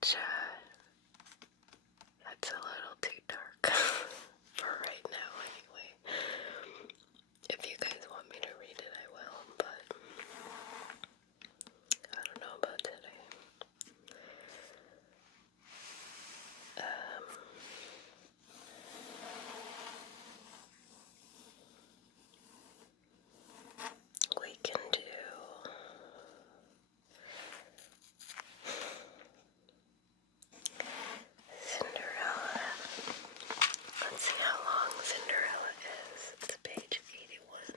that's a little too dark for right now anyway. If you guys want me to read it, I will, but I don't know about today. We can do Cinderella. Let's see how long Cinderella is. It's page 81.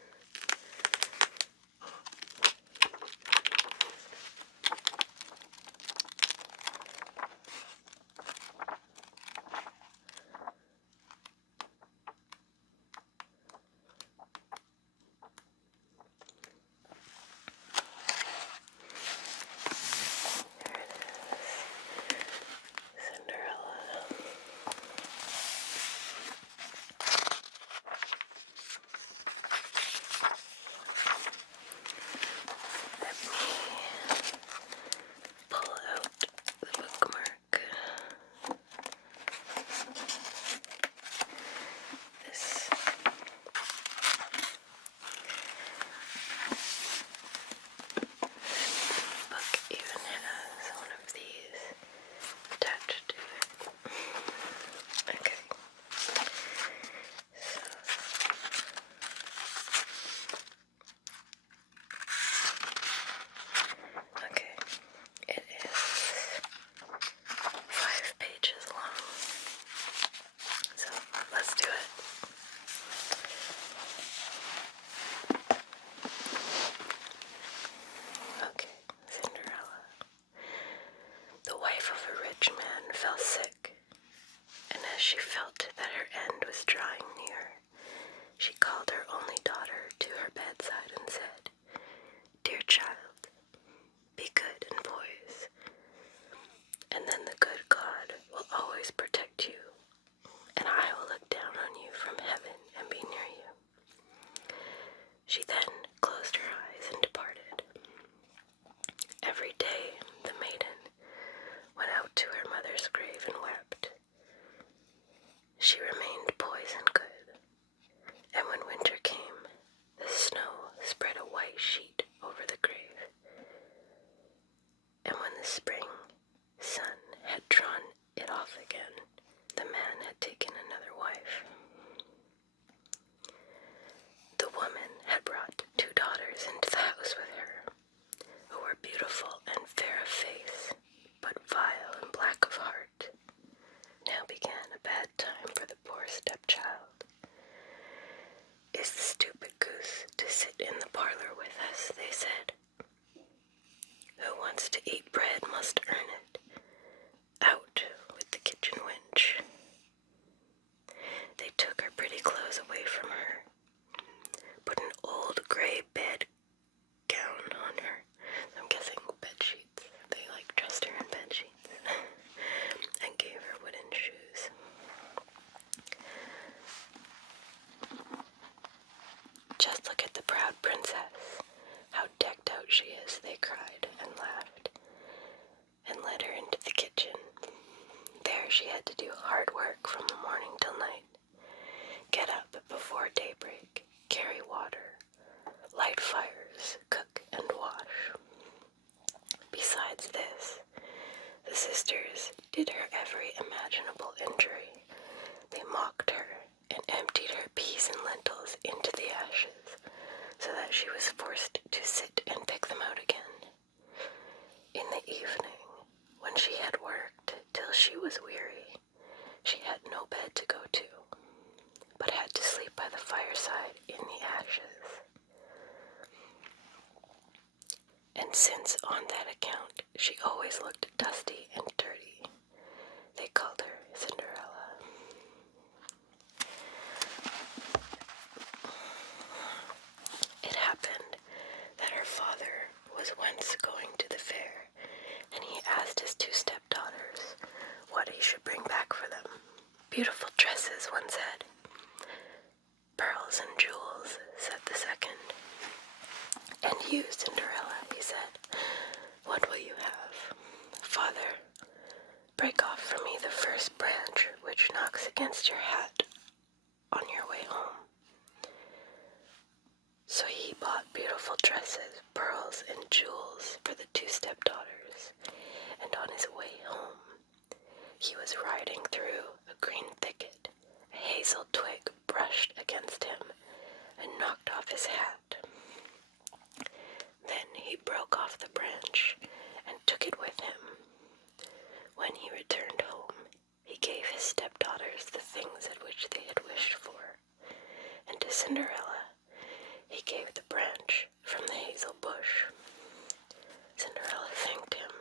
Cinderella. Let me pull out the bookmark. This book even has one of these attached to it. Okay. Okay. It is 5 pages long. So let's do it. Okay, Cinderella. The wife of a rich man fell sick, and as she felt that her end was drawing near, she called her only daughter to her bedside and said, "Dear child, be good and poise, and then the good God will always protect you, and I will look down on you from heaven and be near you." She then closed her eyes and departed. Every day the maiden went out to her mother's grave and wept. She remained poised and good, and when winter came, the snow spread a white sheet over the grave. And when the spring sun had drawn it off again, the man had taken another wife. The woman had brought 2 daughters into the house with her, who were beautiful and fair of face, but vile and black of heart. Now began a bad time for the poor stepchild. "Is the stupid goose to sit in the parlor with us?" they said. "Who wants to eat bread must earn it. Out with the kitchen wench." They took her pretty clothes away from her, put an old gray bed gown on her. I'm guessing bed sheets. They dressed her in bed sheets and gave her wooden shoes. "Just look at the proud princess. How decked out she is," they cried and laughed, and led her into the kitchen. There she had to do hard work from the morning till night. Get up before daybreak, carry water, light fires, cook and wash. Besides this, the sisters did her every imaginable injury. They mocked her and emptied her peas and lentils into the ashes, so that she was forced to sit and pick them out again. In the evening, when she had worked till she was weary, she had no bed to go to, but had to sleep by the fireside in the ashes. And since on that account she always looked dusty and dirty, they called her Cinderella. It happened that her father was once going to the fair, and he asked his 2 stepdaughters what he should bring back for them. "Beautiful dresses," one said. "Pearls and jewels," said the second. "And you, Cinderella," he said, "what will you have?" "Father, break off for me the first branch which knocks against your hat on your way home." So he bought beautiful dresses, pearls, and jewels for the two stepdaughters, and on his way home he was riding through a green thicket. A hazel twig brushed against him and knocked off his hat. Then he broke off the branch and took it with him. When he returned home, he gave his stepdaughters the things at which they had wished for, and to Cinderella he gave the branch from the hazel bush. Cinderella thanked him,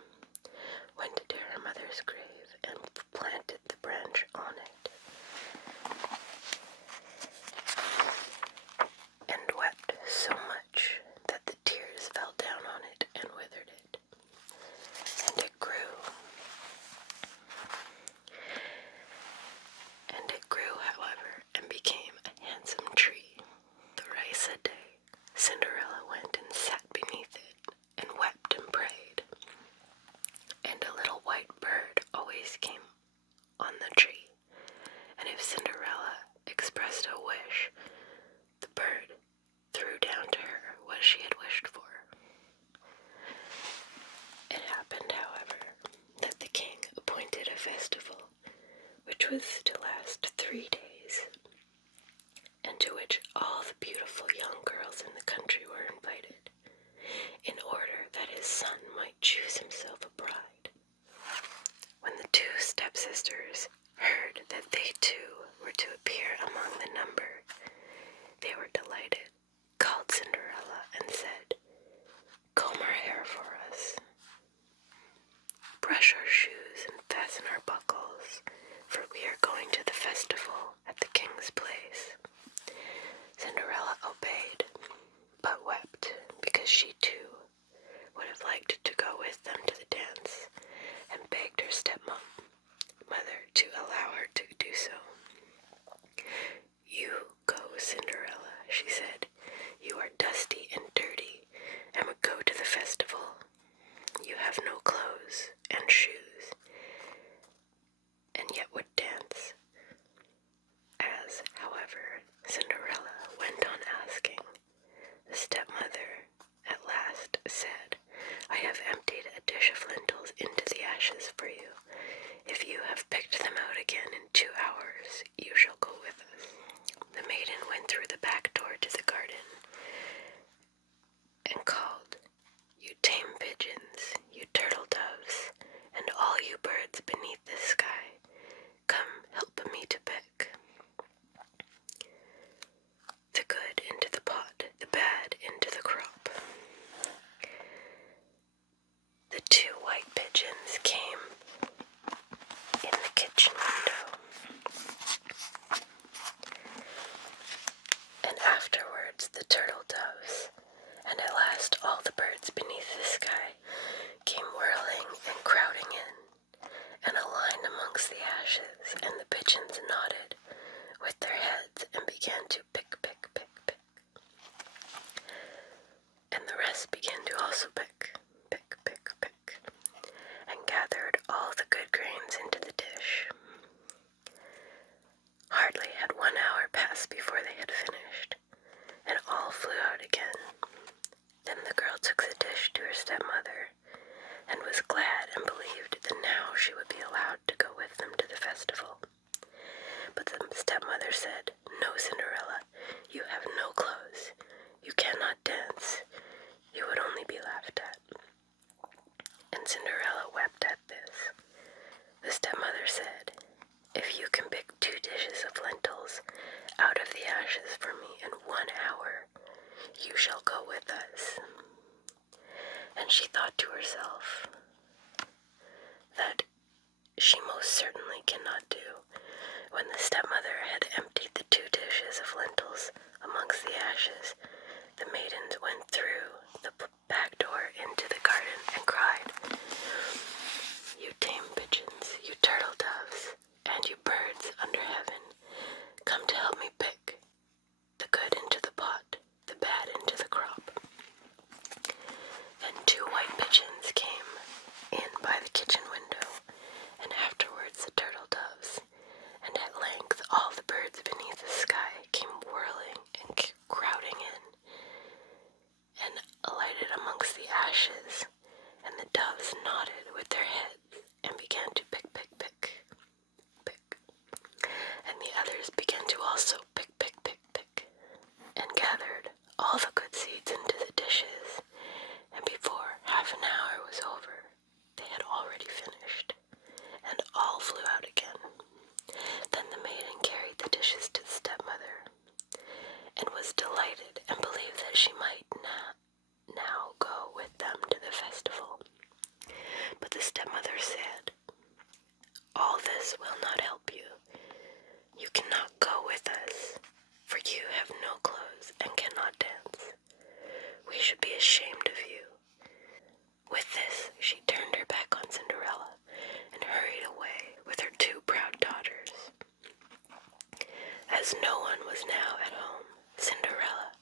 went to her mother's grave, and planted the branch on it, and wept so much that the tears fell down on it and withered it. And it grew, however, and became a handsome tree. Thrice a day, Cinderella went and sat beneath it, and wept and prayed. And a little white bird always came on the tree, and if Cinderella expressed a wish, the bird threw down to her what she had wished for. It happened, however, that the king appointed a festival, which was to last 3 days, and to which all the beautiful young girls in the country were invited, in order that his son might choose himself a bride. When the two stepsisters heard that they too were to appear among the number, they were delighted, called Cinderella, and said, "Comb our hair for us, brush our shoes, and fasten our buckles, for we are going to the festival at the king's place." Cinderella obeyed, but wept, because she too would have liked to go with them to the dance, and begged her stepmother to allow her to do so. "You go, Cinderella," she said. "You are dusty and dirty, and would go to the festival. You have no clothes and shoes, and yet would dance." As, however, Cinderella went on asking, the stepmother at last said, "I have emptied a dish of lentils into the ashes for you. If you have picked them out again in 2 hours, you shall go with us." The maiden went through the back door to the garden and called, "You tame pigeons, you turtle doves, and all you birds beneath the sky, come help me to pick the good into the pot, the bad into the crop." The 2 white pigeons came in the kitchen window, and afterwards the turtle doves, and at last all the birds beneath the sky came whirling and crowding in, and aligned amongst the ashes, and the pigeons nodded with their heads and began to pick, pick, pick, pick. And the rest began to also pick, pick, pick, pick, and gathered all the good grains into the dish. Hardly had 1 hour passed before they had finished, and all flew out again. Then the girl took the dish to her stepmother, and was glad and believed that now she would be allowed to go with them to the festival. But the stepmother said, "No, Cinderella, you have no clothes. You cannot dance. You would only be laughed at." And Cinderella wept at this. The stepmother said, "If you can pick 2 dishes of lentils out of the ashes for me in 1 hour, you shall go with us." And she thought to herself that she most certainly cannot do, when the stepmother had emptied the dress will not help you. You cannot go with us, for you have no clothes and cannot dance. We should be ashamed of you." With this, she turned her back on Cinderella and hurried away with her 2 proud daughters. As no one was now at home, Cinderella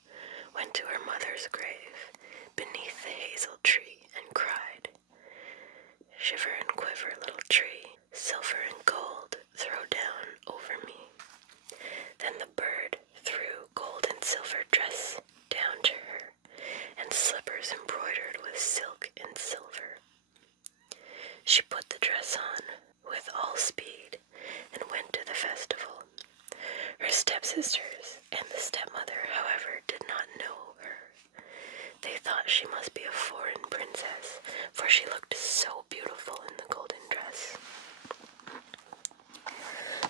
went to her mother's grave beneath the hazel tree and cried, "Shiver and quiver, little tree, silver and gold throw down over me." Then the bird threw gold and silver dress down to her, and slippers embroidered with silk and silver. She put the dress on with all speed and went to the festival. Her stepsisters and the stepmother, however, did not know her. They thought she must be a foreign princess, for she looked so beautiful in the golden dress.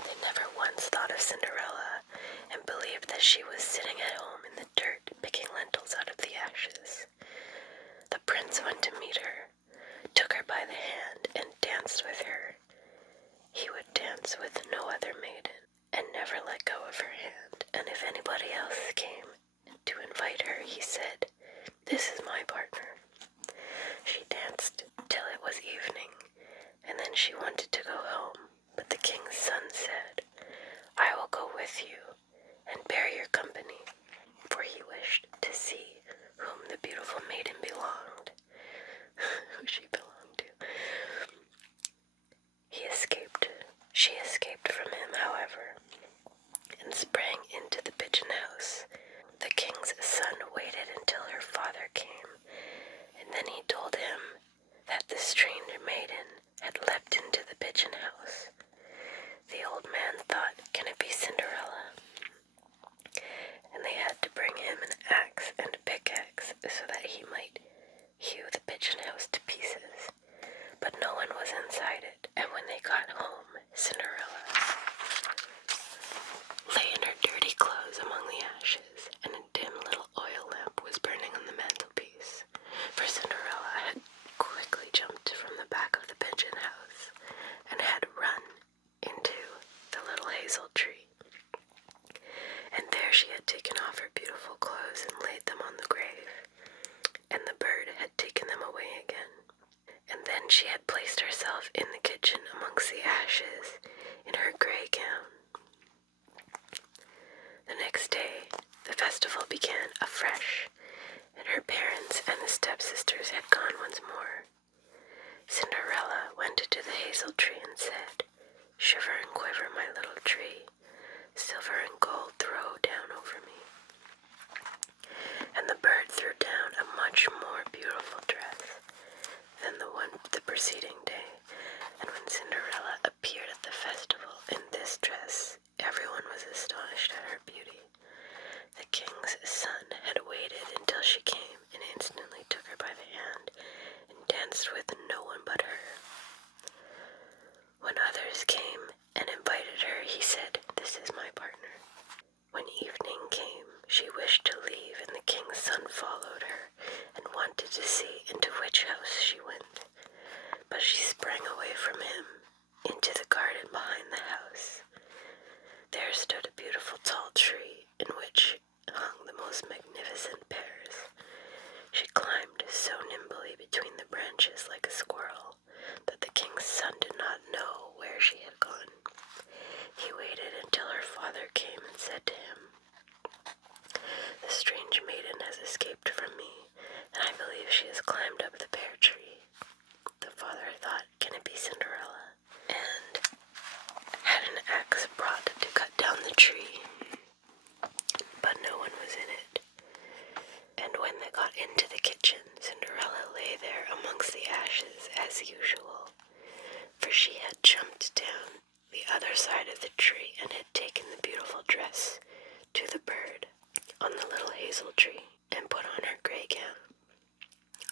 They never once thought of Cinderella and believed that she was sitting at home in the dirt picking lentils out of the ashes. The prince went to meet her, took her by the hand, and danced with her. He would dance with no other maiden and never let go of her hand, and if anybody else came to invite her, he said, "This is my partner." She danced till it was evening, and then she wanted to go home, but the king's son said, "I will go with you and bear your company," for he wished to see whom the beautiful maiden belonged, who she belonged to. She escaped from him, however, and sprang into the pigeon house. The king's son waited until her father came, and then he told him that the strange maiden had leapt into the pigeon house. The old man thought, "Can it be Cinderella?" And they had to bring him an axe and a pickaxe so that he might hew the pigeon house to pieces. But no one was inside it, and when they got home, Cinderella lay in her dirty clothes among the ashes, and a dim little oil lamp was burning on the mantelpiece, for Cinderella had quickly jumped from the back of the pigeon house and had run into the little hazel tree. And there she had taken off her beautiful clothes and laid them on the grave, and the bird had taken them away again. And then she had placed herself in the kitchen amongst the ashes in her gray gown. The next day, the festival began afresh, and her parents and the stepsisters had gone once more. Cinderella went to the hazel tree and said, "Shiver and quiver, my little tree, silver and gold throw down over me." And the bird threw down a much more beautiful dress than the one the preceding day, and when Cinderella appeared at the festival in this dress, everyone was astonished at her beauty. The king's son had waited until she came and instantly took her by the hand and danced with no one but her. When others came and invited her, he said, "This is my partner." When evening came, she wished to leave, and the king's son followed her and wanted to see into which house she went. But she sprang away from him into the garden behind the house. There stood a beautiful tall tree in which hung the most magnificent pears. She climbed so nimbly between the branches like a squirrel that the king's son did not know where she had gone. He waited until her father came and said to him, "The strange maiden has escaped from me, and I believe she has climbed up the pear tree." The father thought, "Can it be Cinderella?" and had an axe brought to cut down the tree, but no one was in it. And when they got into the kitchen, Cinderella lay there amongst the ashes as usual, for she had jumped down the other side of the tree and had taken the beautiful dress to the bird on the little hazel tree and put on her gray gown.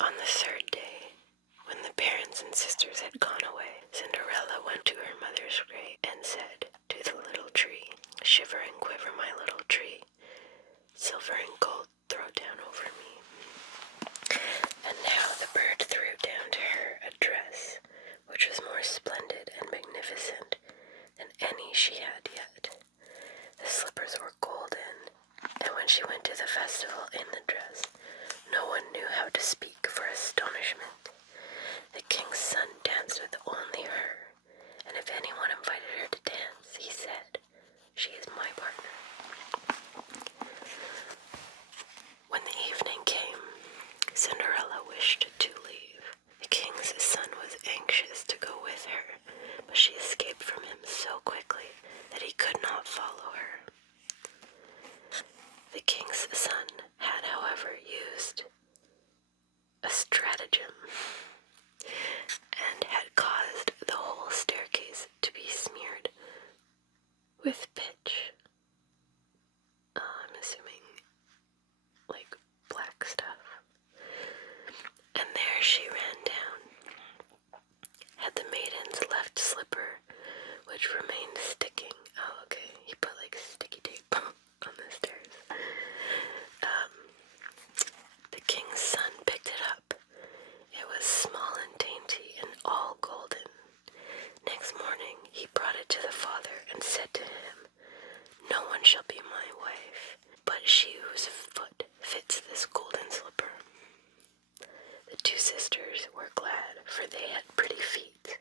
On the third day, when the parents and sisters had gone away, Cinderella went to her mother's grave and said to the little tree, "Shiver and quiver, my little tree, silver and gold throw down over me." And now the bird threw down to her a dress which was more splendid and magnificent she had yet. The slippers were golden, and when she went to the festival in the dress, no one knew how to speak for astonishment. The king's son danced with only her, and if anyone invited her to dance, he said, "She is my partner." When the evening came, Cinderella wished to leave. The king's son was anxious to go with her, but she escaped from him so quickly that he could not follow her. The king's son had, however, used a stratagem and had caused the whole staircase to be smeared with pitch. I'm assuming like black stuff. And there she ran down. Had the maiden's left slipper, which remained sticking. Oh, okay. He put like sticky tape on the stairs. The king's son picked it up. It was small and dainty and all golden. Next morning he brought it to the father and said to him, "No one shall be my wife, but she whose foot fits this golden slipper." The two sisters were glad, for they had pretty feet.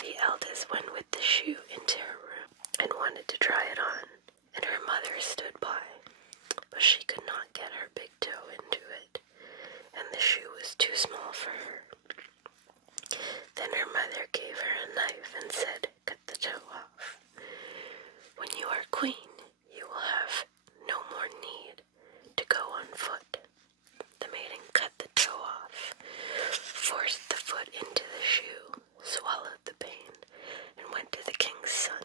The eldest went with the shoe into her room and wanted to try it on, and her mother stood by, but she could not get her big toe into it, and the shoe was too small for her. Then her mother gave her a knife and said, "Cut the toe off. When you are queen, you will have no more need to go on foot." The maiden cut the toe off, forced the foot into the shoe, swallowed the pain, and went to the king's son.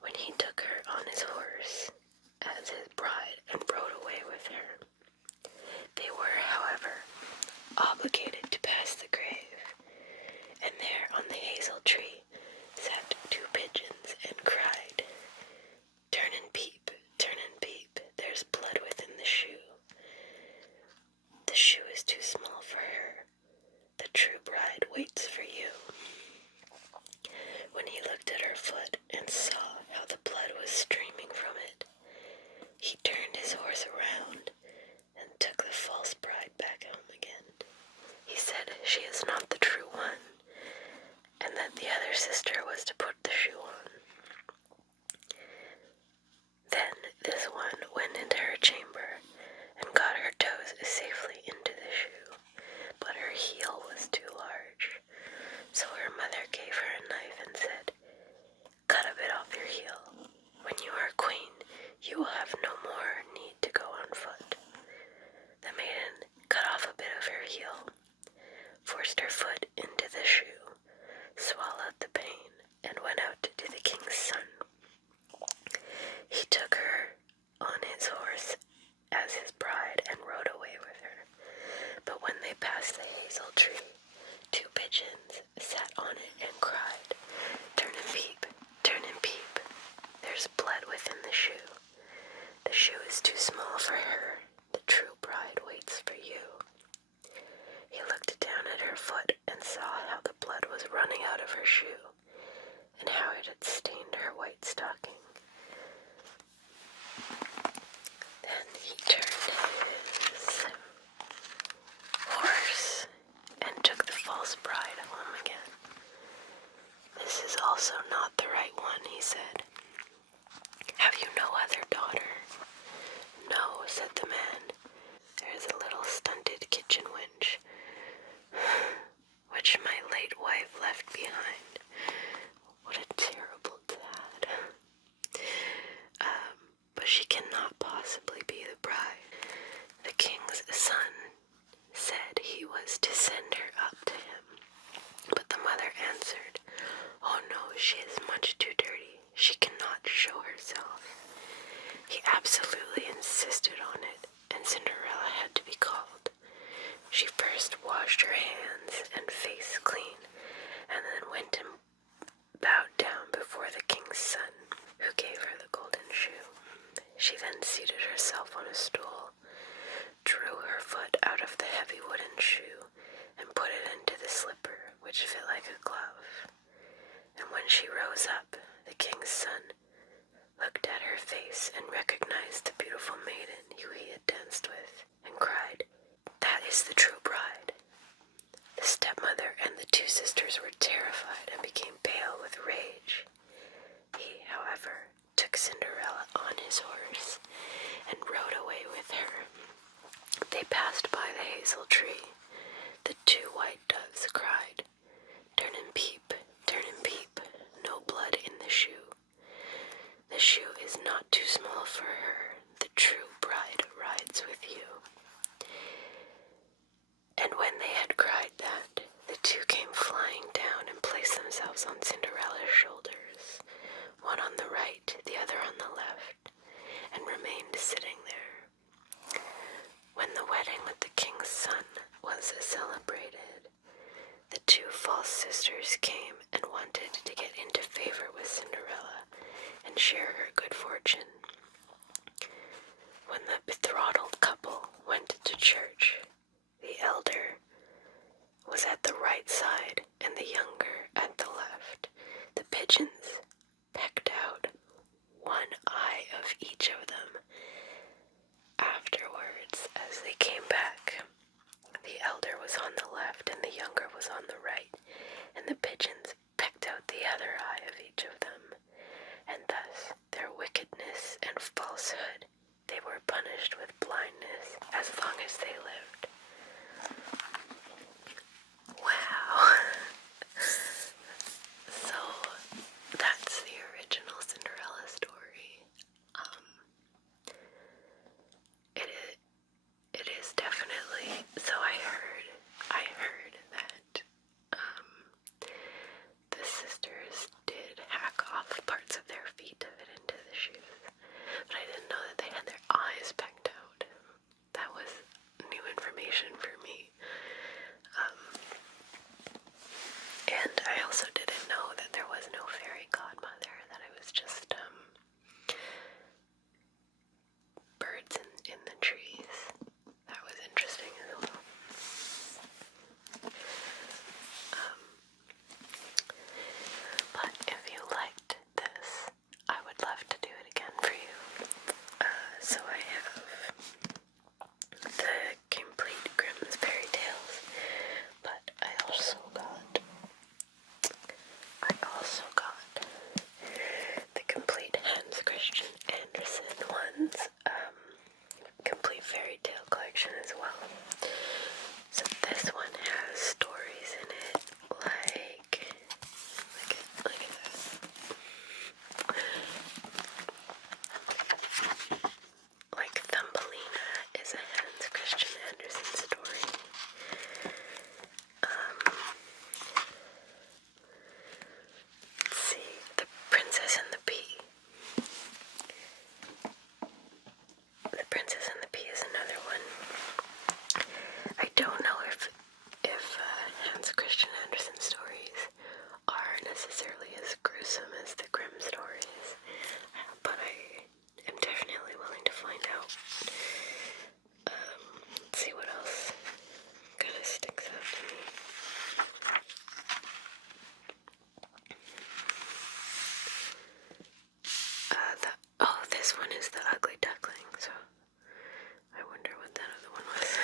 When he took her on his horse as his bride and rode away with her, they were, however, obligated to pass the grave, and there on the hazel tree sat two pigeons and cried, turn and peep, there's blood within the shoe. The shoe is too small for her, the true bride waits for you." When he looked at her foot and saw how the blood was streaming from it, he turned his horse around and took the false bride back home again. He said she is not the true one, and that the other sister was to put the shoe on. Then this one went into her chamber and got her toes safely into the shoe, but her heel was too large. So her mother gave her a knife and said, "Cut a bit off your heel. When you are queen, you will have no more need to go on foot." The maiden cut off a bit of her heel, forced her foot into the shoe, swallowed the pain, and went out to the king's son. He took her on his horse as his bride and rode away with her. But when they passed the hazel tree, two pigeons sat on it and cried, turn and peep, there's blood within the shoe. The shoe is too small for her, the true bride waits for you." He looked down at her foot and saw how the blood was running out of her shoe, and how it had stained her white stocking. Then he turned his horse and took the false bride home again. "This is also not the right one," he said. "Have you no other daughter?" "No," said the man. "There is a little stunted kitchen wench, which my late wife left behind." What a terrible dad. "But she cannot possibly be the bride." The king's son said he was to send her up to him, but the mother answered, "Oh no, she is much too dirty. She cannot show herself." He absolutely insisted on it, and Cinderella had to be called. She first washed her hands and face clean, and then went and bowed down before the king's son, who gave her the golden shoe. She then seated herself on a stool, drew her foot out of the heavy wooden shoe, and put it into the slipper, which fit like a glove. And when she rose up, The king's son looked at her face and recognized the beautiful maiden who he had danced with, and cried, "That is the true bride." The stepmother and the two sisters were terrified and became pale with rage. He, however, took Cinderella on his horse and rode away with her. They passed by the hazel tree. The two white doves cried, turn and peep, no blood in the shoe. The shoe is not too small for her, the true bride rides with you." And when they had cried that, the two came flying down and placed themselves on Cinderella's shoulders, one on the right, the other on the left, and remained sitting there. When the wedding with the king's son was celebrated, the two false sisters came and wanted to get into favor with Cinderella and share her good fortune. When the betrothed couple went to church, the elder was at the right side and the younger at the left. The pigeons pecked out one eye of each of them. Afterwards, as they came back, the elder was on the left and the younger was on the right, and the pigeons pecked out the other eye of each of them, and thus their wickedness and falsehood, they were punished with blindness as long as they lived. Wow. So that's the original Cinderella story. It is definitely, so I heard that the sisters did hack off parts of their feet to fit into the shoes, but I didn't know that they had their eyes pecked out. That was new information for me. And I also didn't know that there was no fairy godmother, that it was just birds in the trees. That was interesting as well. But if you liked this, I would love to do it again for you. So I have the complete Grimm's fairy tales, but I also got the complete Hans Christian Andersen ones, complete fairy tale collection as well. So this one has stories in it like, look at that. Like Thumbelina is a Hans Christian Andersen story. Let's see, The Princess and the Pea. The Princess and the Pea is another one. I don't know if Hans Christian Andersen stories are necessarily as gruesome as the Grimm stories, but I am definitely willing to find out. Let's see what else kind of sticks out to me. This one is The Ugly Duckling, so I wonder what that other one was.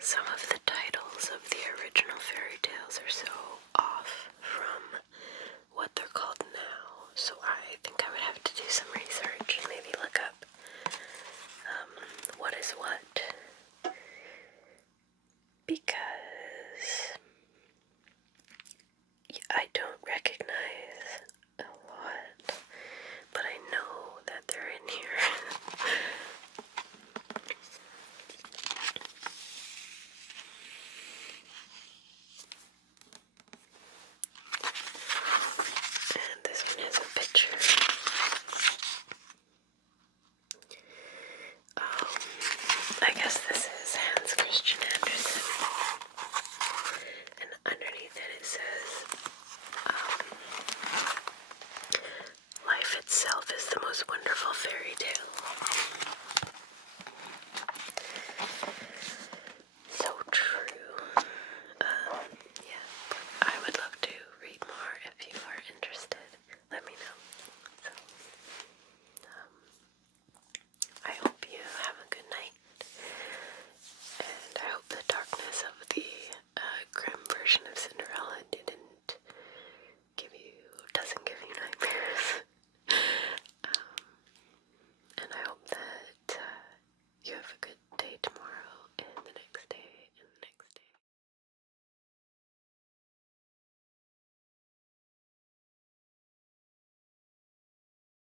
Some of the titles of the original fairy tales are so off from what they're called now, so I think I would have to do some research and maybe look up what is what, because I don't recognize a lot, but I know that they're in here. And this one has a picture. I guess this